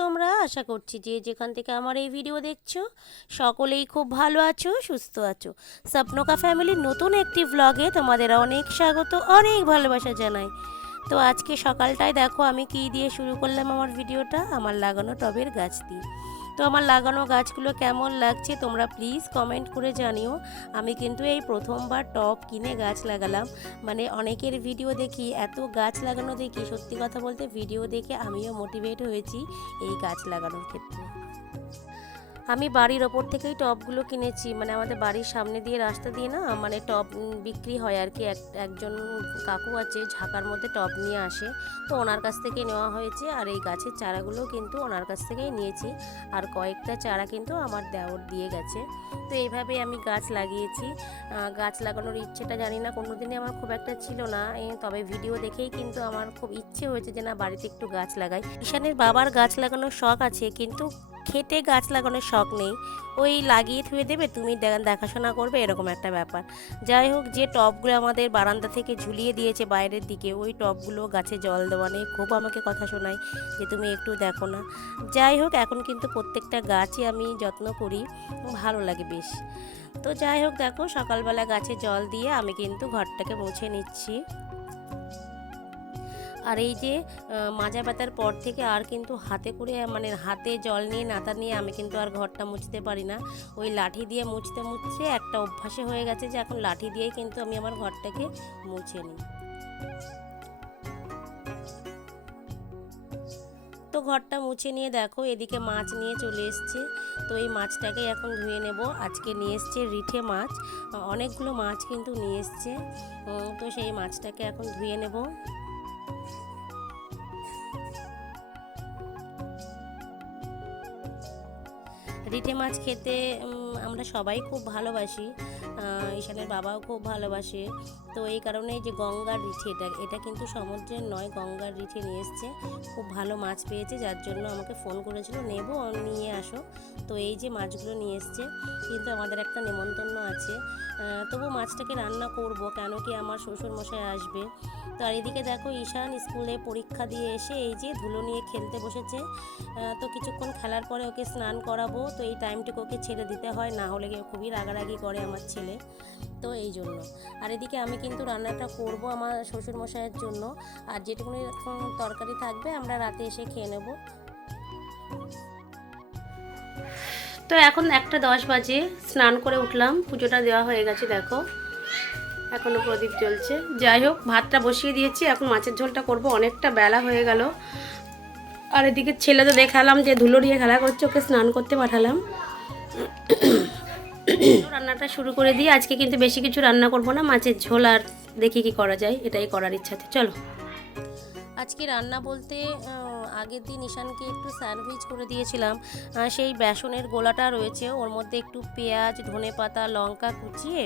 তোমরা? আশা করছি যে যেখান থেকে আমার এই ভিডিও দেখছো সকলেই খুব ভালো আছো, সুস্থ আছো। স্বপ্নকা ফ্যামিলির নতুন একটি ভ্লগে তোমাদের অনেক স্বাগত, অনেক ভালোবাসা জানাই। তো আজকে সকালটায় দেখো আমি কী দিয়ে শুরু করলাম আমার ভিডিওটা, আমার লাগানো টবের গাছ দিয়ে। তো আমার লাগানো গাছগুলো কেমন লাগছে তোমরা প্লিজ কমেন্ট করে জানিও। আমি কিন্তু এই প্রথমবার টব কিনে গাছ লাগালাম। মানে অনেকের ভিডিও দেখি, এত গাছ লাগানো দেখি, সত্যি কথা বলতে ভিডিও দেখে আমিও মোটিভেট হয়েছি এই গাছ লাগানোর ক্ষেত্রে। আমি বাড়ির ওপর থেকেই টবগুলো কিনেছি, মানে আমাদের বাড়ির সামনে দিয়ে রাস্তা দিয়ে না মানে টব বিক্রি হয় আর কি। একজন কাকু আছে ঝাঁকার মধ্যে টব নিয়ে আসে, তো ওনার কাছ থেকে নেওয়া হয়েছে। আর এই গাছের চারাগুলো কিন্তু ওনার কাছ থেকেই নিয়েছি, আর কয়েকটা চারা কিন্তু আমার দেওর দিয়ে গেছে। তো এইভাবে আমি গাছ লাগিয়েছি। গাছ লাগানোর ইচ্ছেটা জানি না কোনোদিনই আমার খুব একটা ছিল না, তবে ভিডিও দেখেই কিন্তু আমার খুব ইচ্ছে হয়েছে যে না বাড়িতে একটু গাছ লাগাই। ঈশানের বাবার গাছ লাগানোর শখ আছে, কিন্তু খেটে গাছ লাগানোর শখ নেই। ওই লাগিয়ে থুয়ে দেবে, তুমি দেখাশোনা করবে, এরকম একটা ব্যাপার। যাই হোক, যে টবগুলো আমাদের বারান্দা থেকে ঝুলিয়ে দিয়েছে বাইরের দিকে, ওই টবগুলো গাছে জল দেওয়া নেই, খুব আমাকে কথা শোনায় যে তুমি একটু দেখো না। যাই হোক, এখন কিন্তু প্রত্যেকটা গাছই আমি যত্ন করি, ভালো লাগে বেশ। তো যাই হোক, দেখো সকালবেলা গাছে জল দিয়ে আমি কিন্তু ঘরটাকে মুছে নিচ্ছি। আর এই যে মাজা ব্যথার পর থেকে আর কিন্তু হাতে করে মানে হাতে জল নিয়ে নাতা নিয়ে আমি কিন্তু আর ঘরটা মুছতে পারি না। ওই লাঠি দিয়ে মুছতে মুছতে একটা অভ্যাসে হয়ে গেছে যে এখন লাঠি দিয়েই কিন্তু আমি আমার ঘরটাকে মুছে নিই। তো ঘরটা মুছে নিয়ে দেখো এদিকে মাছ নিয়ে চলে এসছে। তো এই মাছটাকে এখন ধুয়ে নেব। আজকে নিয়ে এসছে রিঠে মাছ, অনেকগুলো মাছ কিন্তু নিয়ে এসছে। তো সেই মাছটাকে এখন ধুয়ে নেব। রিঠে মাছ খেতে আমরা সবাই খুব ভালোবাসি, ঈশানের বাবাও খুব ভালোবাসে। তো এই কারণে যে গঙ্গার রিঠে, এটা কিন্তু সমুদ্রের নয়, গঙ্গার রিঠে নিয়ে এসছে। খুব ভালো মাছ পেয়েছে, যার জন্য আমাকে ফোন করেছিল নেবো নিয়ে আসো। তো এই যে মাছগুলো নিয়ে এসছে, কিন্তু আমাদের একটা নেমন্তন্ন আছে। তবু মাছটাকে রান্না করব, কেন কি আমার শ্বশুরমশাই আসবে। তো আর এদিকে দেখো ঈশান স্কুলে পরীক্ষা দিয়ে এসে এই যে ধুলো নিয়ে খেলতে বসেছে। তো কিছুক্ষণ খেলার পরে ওকে স্নান করাবো, তো এই টাইমটুকু ওকে ছেড়ে দিতে হয়, না হলে খুবই রাগারাগি করে আমার ছেলে। তো এই জন্য। আর এদিকে আমি কিন্তু রান্নাটা করব আমার শ্বশুরমশাইয়ের জন্য, আর যেটুকুনি তরকারি থাকবে আমরা রাতে এসে খেয়ে নেব। তো এখন 1:10 বাজে, স্নান করে উঠলাম, পুজোটা দেওয়া হয়ে গেছে দেখো, এখনও প্রদীপ জ্বলছে। যাই হোক, ভাতটা বসিয়ে দিয়েছি, এখন মাছের ঝোলটা করব, অনেকটা বেলা হয়ে গেল। আর এদিকে ছেলে তো দেখালাম যে ধুলো নিয়ে খেলা করছে, ওকে স্নান করতে পাঠালাম। রান্নাটা শুরু করে দিই। আজকে কিন্তু বেশি কিছু রান্না করব না, মাছের ঝোল আর দেখি কি করা যায়, এটাই করার ইচ্ছাতে। চলো, আজকে রান্না বলতে আগের দিন ঈশানকে একটু স্যান্ডউইচ করে দিয়েছিলাম। সেই বেসনের গোলাটা রয়েছে, ওর মধ্যে একটু পেঁয়াজ, ধনেপাতা, লঙ্কা কুচিয়ে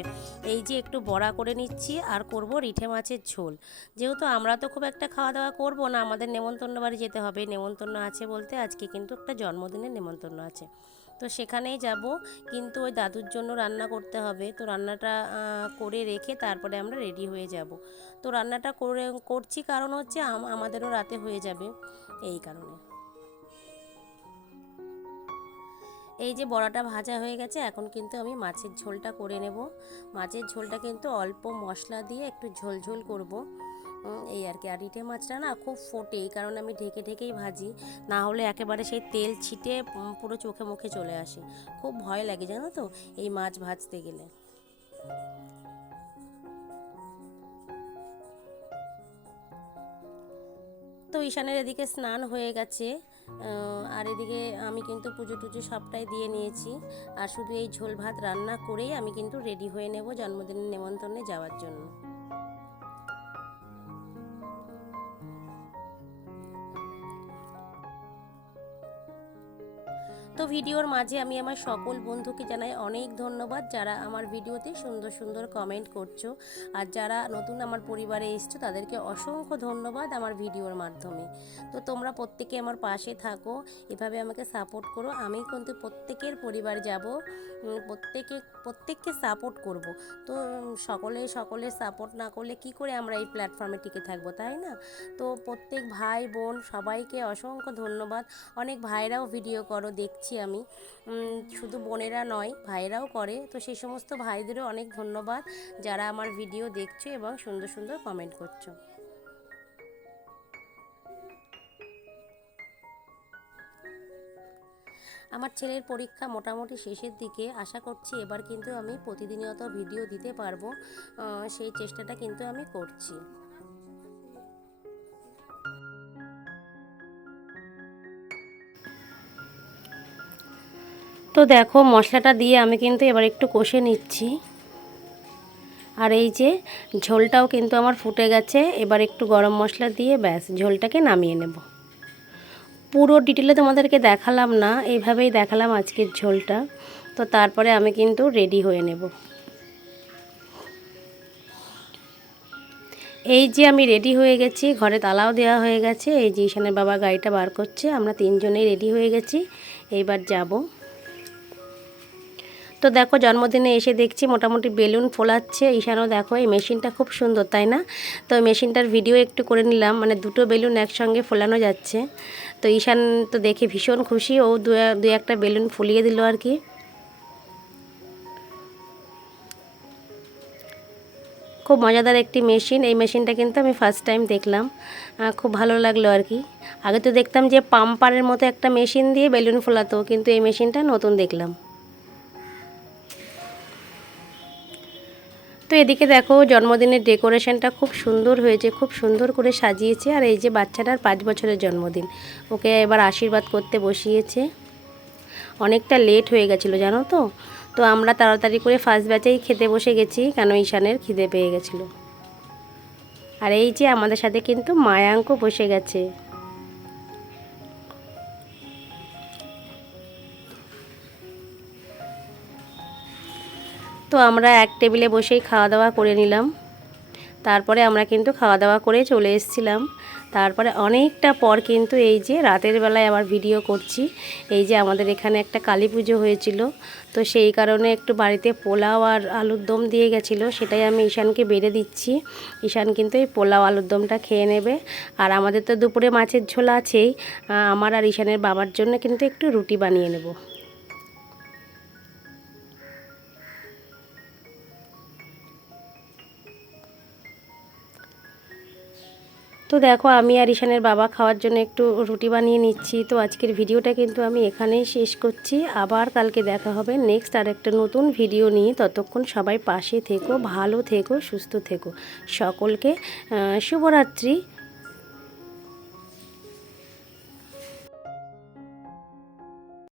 এই যে একটু বড়া করে নিচ্ছি, আর করব রিঠে মাছের ঝোল। যেহেতু আমরা তো খুব একটা খাওয়া দাওয়া করব না, আমাদের নেমন্তন্ন বাড়ি যেতে হবে। নেমন্তন্ন আছে বলতে আজকে কিন্তু একটা জন্মদিনের নেমন্তন্ন আছে, তো সেখানেই যাব। কিন্তু ওই দাদুর জন্য রান্না করতে হবে, তো রান্নাটা করে রেখে তারপরে আমরা রেডি হয়ে যাব। তো রান্নাটা করছি কারণ হচ্ছে আমাদেরও রাতে হয়ে যাবে, এই কারণে। এই যে বড়াটা ভাজা হয়ে গেছে, এখন কিন্তু আমি মাছের ঝোলটা করে নেব। মাছের ঝোলটা কিন্তু অল্প মশলা দিয়ে একটু ঝোল করব, এই আর কি। আর রিঠে মাছটা না খুব ফোটে, এই কারণে আমি ঢেকে ঢেকেই ভাজি, না হলে একেবারে সেই তেল ছিটে পুরো চোখে মুখে চলে আসে। খুব ভয় লাগে জানো তো এই মাছ ভাজতে গেলে। তো ঈশানের এদিকে স্নান হয়ে গেছে, আর এদিকে আমি কিন্তু পুজো টুজো সবটাই দিয়ে নিয়েছি। আর শুধু এই ঝোল ভাত রান্না করেই আমি কিন্তু রেডি হয়ে নেব জন্মদিনের নেমন্তন্নে যাওয়ার জন্য। ছোট্ট ভিডিওর মাঝে আমি আমার সকল বন্ধুকে জানাই অনেক ধন্যবাদ, যারা আমার ভিডিওতে সুন্দর সুন্দর কমেন্ট করছো। আর যারা নতুন আমার পরিবারে এসছো তাদেরকে অসংখ্য ধন্যবাদ আমার ভিডিওর মাধ্যমে। তো তোমরা প্রত্যেকে আমার পাশে থাকো, এভাবে আমাকে সাপোর্ট করো। আমি কিন্তু প্রত্যেকের পরিবার যাব, প্রত্যেককে সাপোর্ট করব। তো সকলে সাপোর্ট না করলে কি করে আমরা এই প্ল্যাটফর্মে টিকে থাকবো, তাই না? তো প্রত্যেক ভাই বোন সবাইকে অসংখ্য ধন্যবাদ। অনেক ভাইরাও ভিডিও করো দেখছি আমি, শুধু বোনেরা নয় ভাইরাও করে। তো সেই সমস্ত ভাইদেরও অনেক ধন্যবাদ যারা আমার ভিডিও দেখছো এবং সুন্দর সুন্দর কমেন্ট করছো। আমার ছেলের পরীক্ষা মোটামুটি শেষের দিকে, আশা করছি এবার কিন্তু আমি প্রতিনিয়ত ভিডিও দিতে পারবো, সেই চেষ্টাটা কিন্তু আমি করছি। তো দেখো মশলাটা দিয়ে আমি কিন্তু এবার একটু কষে নিচ্ছি। আর এই যে ঝোলটাও কিন্তু আমার ফুটে গেছে, এবার একটু গরম মশলা দিয়ে ব্যাস ঝোলটাকে নামিয়ে নেব। পুরো ডিটেলে তোমাদেরকে দেখালাম না, এইভাবেই দেখালাম আজকের ঝোলটা। তো তারপরে আমি কিন্তু রেডি হয়ে নেব। এই যে আমি রেডি হয়ে গেছি, ঘরে তালাও দেওয়া হয়ে গেছে। এই যে ঈশানের বাবা গাড়িটা বার করছে, আমরা তিনজনেই রেডি হয়ে গেছি, এইবার যাব। তো দেখো জন্মদিনে এসে দেখছি মোটামুটি বেলুন ফোলাচ্ছে ঈশানও। দেখো এই মেশিনটা খুব সুন্দর, তাই না? তো মেশিনটার ভিডিও একটু করে নিলাম, মানে দুটো বেলুন একসঙ্গে ফোলানো যাচ্ছে। তো ঈশান তো দেখে ভীষণ খুশি, ও দু একটা বেলুন ফুলিয়ে দিল আর কি। খুব মজাদার একটি মেশিন, এই মেশিনটা কিন্তু আমি ফার্স্ট টাইম দেখলাম, খুব ভালো লাগলো আর কি। আগে তো দেখতাম যে পাম্পারের মতো একটা মেশিন দিয়ে বেলুন ফোলাতো, কিন্তু এই মেশিনটা নতুন দেখলাম। তো এদিকে দেখো জন্মদিনের ডেকোরেশনটা খুব সুন্দর হয়েছে, খুব সুন্দর করে সাজিয়েছে। আর এই যে বাচ্চাটার 5 বছরের জন্মদিন, ওকে এবার আশীর্বাদ করতে বসিয়েছে। অনেকটা লেট হয়ে গেছিলো জানো তো। তো আমরা তাড়াতাড়ি করে ফার্স্ট ব্যাচেই খেতে বসে গেছি, কেন ঈশানের খিদে পেয়ে গেছিলো। আর এই যে আমাদের সাথে কিন্তু মায়াঙ্কও বসে গেছে। তো আমরা এক টেবিলে বসেই খাওয়া দাওয়া করে নিলাম। তারপরে আমরা কিন্তু খাওয়া দাওয়া করে চলে এসেছিলাম। তারপরে অনেকটা পর কিন্তু এই যে রাতের বেলায় আবার ভিডিও করছি। এই যে আমাদের এখানে একটা কালী পুজো হয়েছিল, তো সেই কারণে একটু বাড়িতে পোলাও আর আলুর দম দিয়ে গেছিলো, সেটাই আমি ঈশানকে বেড়ে দিচ্ছি। ঈশান কিন্তু এই পোলাও আলুর দমটা খেয়ে নেবে। আর আমাদের তো দুপুরে মাছের ঝোল আছেই, আমার আর ঈশানের বাবার জন্য কিন্তু একটু রুটি বানিয়ে নেব। তো দেখো আমি আর ঈশানের বাবা খাওয়ার জন্য একটু রুটি বানিয়ে নিচ্ছি। তো আজকের ভিডিওটা কিন্তু আমি এখানেই শেষ করছি, আবার কালকে দেখা হবে নেক্সট আর একটা নতুন ভিডিও নিয়ে। ততক্ষণ সবাই পাশে থেকো, ভালো থেকো, সুস্থ থেকো। সকলকে শুভরাত্রি।